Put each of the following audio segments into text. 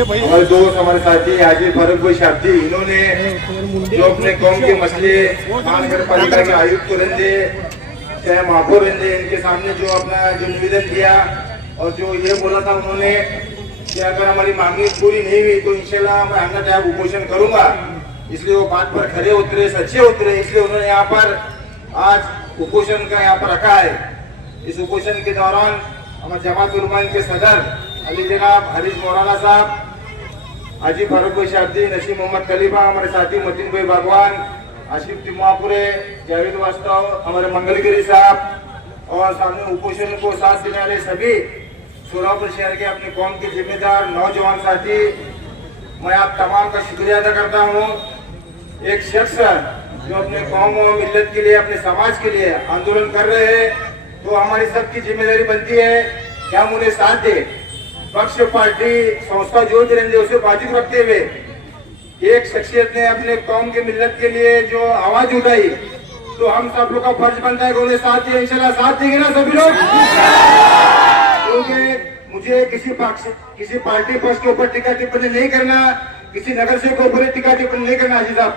हमारे दोस्त हमारे साथी हाजी फारूक भाई साहब जी, इन्होंने जो अपने कौम के मसले महानगर पालिका के आयुक्त रहेंगे चाहे महापौर रहेंगे, इनके सामने जो अपना जो निवेदन दिया और जो ये बोला था उन्होंने कि अगर हमारी मांगी पूरी नहीं हुई तो इंशाल्लाह मैं अन्ना टाइप उपोषण करूंगा। इसलिए वो बात पर खड़े उतरे, सच्चे उतरे, इसलिए उन्होंने यहाँ पर आज उपोषण का यहाँ पर रखा है। इस उपोषण के दौरान हमारे जमात उलमा के सदर अली जनाब हरीश मौलाना साहब, हाजी फारूक भाई साहब जी, नसीम मोहम्मद खलीफा, हमारे साथी मतीन भाई भगवान, आशिफ तिम्मापुरे, जावेद वास्तव, हमारे मंगलगिरी साहब और सामने उपोषण को साथ देने वाले सभी सोलापुर शहर के अपने कौम के जिम्मेदार नौजवान साथी, मैं आप तमाम का शुक्रिया अदा करता हूँ। एक शख्स जो अपने कौम और मिल्लत के लिए, अपने समाज के लिए आंदोलन कर रहे हैं, तो हमारी सबकी जिम्मेदारी बनती है कि हम उन्हें साथ दे। पक्ष पार्टी संस्था जो भी रहेंगे उसे बाजू रखते हुए एक शख्सियत ने अपने कौम के मिल्लत के लिए जो आवाज उठाई, तो हम सब लोग का फर्ज बनता है कि उन्हें साथ दिए। इंशाल्लाह साथ देंगे ना सभी लोग, क्योंकि मुझे किसी पार्टी पक्ष के ऊपर टीका टिप्पणी नहीं करना, किसी नगर से के ऊपर टीका टिप्पणी नहीं करना। हाजी साहब,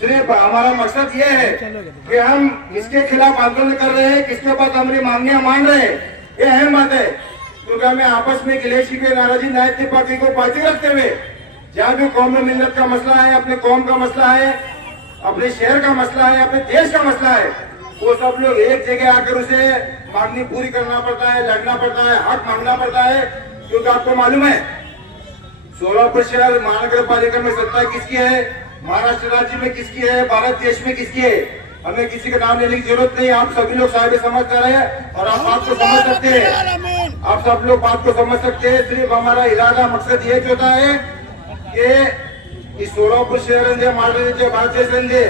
सिर्फ हमारा मकसद ये है कि हम किसके खिलाफ आंदोलन कर रहे हैं, किसके पास हमारी मांगियां मान रहे हैं, ये अहम बात है। क्योंकि हमें आपस में गिले शिकवे नाराजी नायती पार्टी को बाजी रखते हुए जहाँ भी कौम में मिल्लत का मसला है, अपने कौम का मसला है, अपने शहर का मसला है, अपने देश का मसला है, वो सब लोग एक जगह आकर उसे मांगनी पूरी करना पड़ता है, लड़ना पड़ता है, हक मांगना पड़ता है। क्योंकि आपको मालूम है सोलापुर शहर महानगर पालिका में सत्ता किसकी है, महाराष्ट्र राज्य में किसकी है, भारत देश में किसकी है, हमें किसी का नाम लेने की जरूरत नहीं। आप सभी लोग साहिब समझ कर रहे हैं और आप बात को समझ सकते हैं, आप सब लोग बात को समझ सकते हैं। सिर्फ हमारा इरादा मकसद ये होता है कि इस सोलापुर शहर महाराष्ट्र भारत देश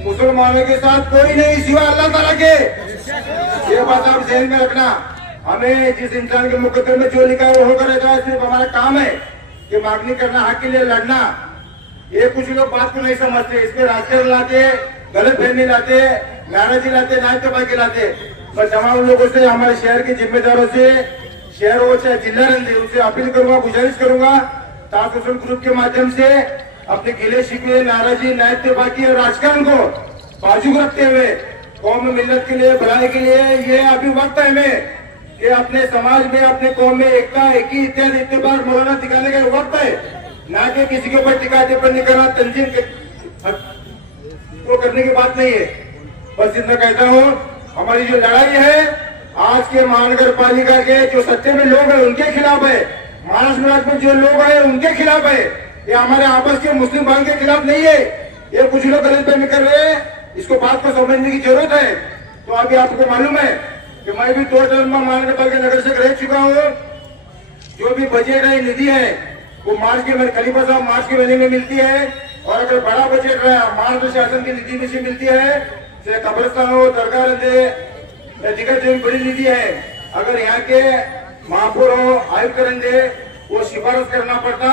मुसलमानों के साथ कोई नहीं सिवा अल्लाह ताला के। ये बात आप ध्यान में रखना। हमें जिस इंसान के मुकद्दर में जो लिखा है वो होकर रहता है। सिर्फ हमारा काम है कि मांगनी करना, हक के लिए लड़ना। ये कुछ लोग बात को नहीं समझते, इसमें राजकारण लाते, गलत फहमी लाते, नाराजी लाते, नायतबागी लाते। पर तमाम लोगों से, हमारे शहर के जिम्मेदारों से, शहर हो चाहे जिला रंधे, उनसे अपील करूंगा, गुजारिश करूंगा ताकि ग्रुप के माध्यम से अपने गिले शिकवे, नाराजी, नायतबागी और राजकारण को बाजू रखते हुए कौम में मिल्लत के लिए, भलाई के लिए ये अभी वक्त है हमें कि अपने समाज में, अपने कौम में एकता, एकी, इत्यादि इत्तेफाक मौलाना दिखाने का वक्त है, ना कि किसी के ऊपर टिका टिप्पणी करना, तंजीम को करने की बात नहीं है। बस इतना कहता हूँ, हमारी जो लड़ाई है आज के महानगर पालिका के जो सत्ते में लोग हैं उनके खिलाफ है, महाराष्ट्र राज्य में जो लोग हैं उनके खिलाफ है। ये हमारे आपस के मुस्लिम भाई के खिलाफ नहीं है। ये कुछ लोग गलत फहमी कर रहे हैं, इसको बात को समझने की जरूरत है। तो अभी आपको मालूम है कि मैं भी 2 टर्म में महानगर पालिका नगर से रह चुका हूँ। जो भी बजट है, निधि है, वो मार्च के महीने, खलीफा साहब मार्च के महीने में मिलती है। और अगर बड़ा बजट रहा महाराष्ट्र शासन की निधि में से मिलती है, चाहे कब्रिस्तान हो, दरगाह रहे, दिक्कत जो बड़ी निधि है, अगर यहाँ के महापौर हो, आयुक्त रहेंगे, वो सिफारिश करना पड़ता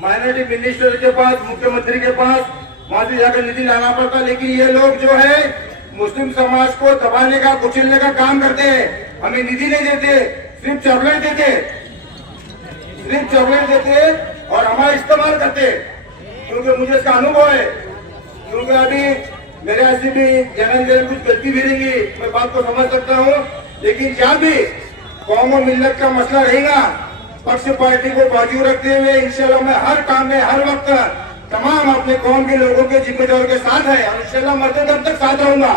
माइनॉरिटी मिनिस्टर के पास, मुख्यमंत्री के पास, वहां से जाकर निधि लाना पड़ता। लेकिन ये लोग जो है मुस्लिम समाज को दबाने का, कुचलने का काम करते हैं। हमें निधि नहीं देते, सिर्फ चॉकलेट देते और हमारा इस्तेमाल करते। क्योंकि मुझे इसका अनुभव है, क्योंकि अभी मेरे ऐसी भी जनरल कुछ गलती भी रहेगी, मैं बात को समझ सकता हूँ। लेकिन जहाँ भी कौम और मिल्लत का मसला रहेगा, पक्ष पार्टी को बाजू रखते हुए इंशाल्लाह मैं हर काम में, हर वक्त तमाम अपने कौम के लोगों के जिम्मेदारों के साथ है और इंशाल्लाह मरते दम तक साथ रहूंगा।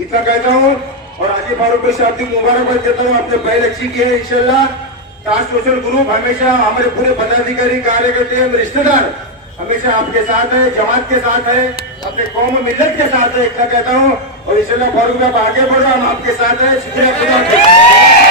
इतना कहता हूँ और हाजी फारूक साहब की मुबारकबाद देता हूँ। आपने पहल अच्छी की है। इंशाल्लाह टास्क सोशल ग्रुप हमेशा, हमारे पूरे पदाधिकारी, कार्यकर्ता, रिश्तेदार हमेशा आपके साथ है, जमात के साथ है, अपने कौम मिल्लत के साथ है। इतना कहता हूँ और इंशाल्लाह फारूक साहब आगे बढ़ो, हम आपके साथ है। शुक्रिया।